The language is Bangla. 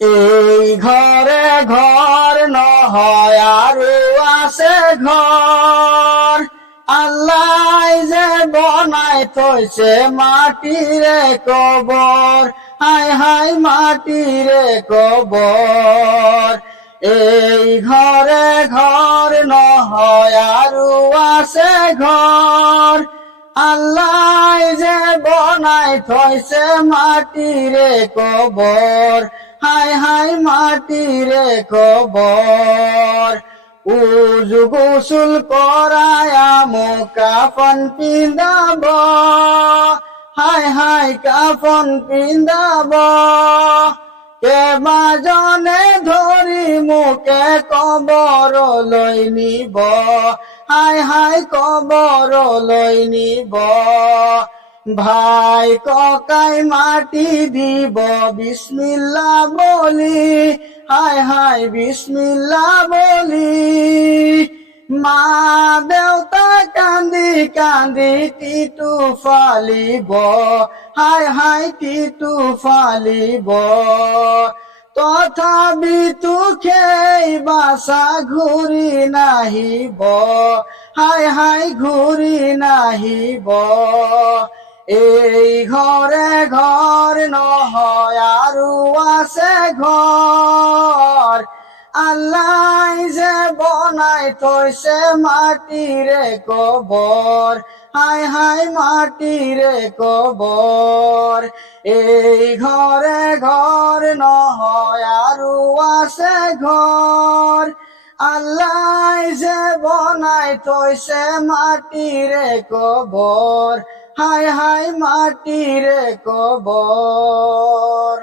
এই ঘরে ঘর নহয় আৰু আছে ঘৰ আল্লাহ যে বনাই থৈছে মাটিৰে কবৰ হাই হাই মাটিৰে কবৰ এই ঘৰে ঘৰ নহয় আৰু আছে ঘৰ আল্লাহ যে বনাই থৈছে মাটিৰে কবৰ হাই হাই মাটিৰে কবৰ উজু গোসুল করায়া মো কাফন পিন্দাব। হাই হাই কাফন পিন্দাব। কে মাজনে ধৰি মোকে কবৰ লৈ নিব। হাই হাই কবৰ লৈ নিব। ভাই ককাই মাটি দিব বিসমিল্লা বলি। হাই হাই বিসমিল্লা বলি। মা দেউতা কান্দি কান্দি টিটু ফালিব। হাই হাই টিটু ফালিব। তথাপিতো খেই বাছা ঘূৰি নাহিব। হাই হাই ঘূৰি নাহিব। এই ঘৰে ঘৰ নহয় আৰু আছে ঘৰ আল্লাহ যে বনাই থৈছে মাটিৰে কবৰ হাই হাই মাটিৰে কবৰ এই ঘৰে ঘৰ নহয় আৰু আছে ঘৰ আল্লাহ যে বনাই থৈছে মাটিৰে কবৰ হাই হায় মাটির কবৰ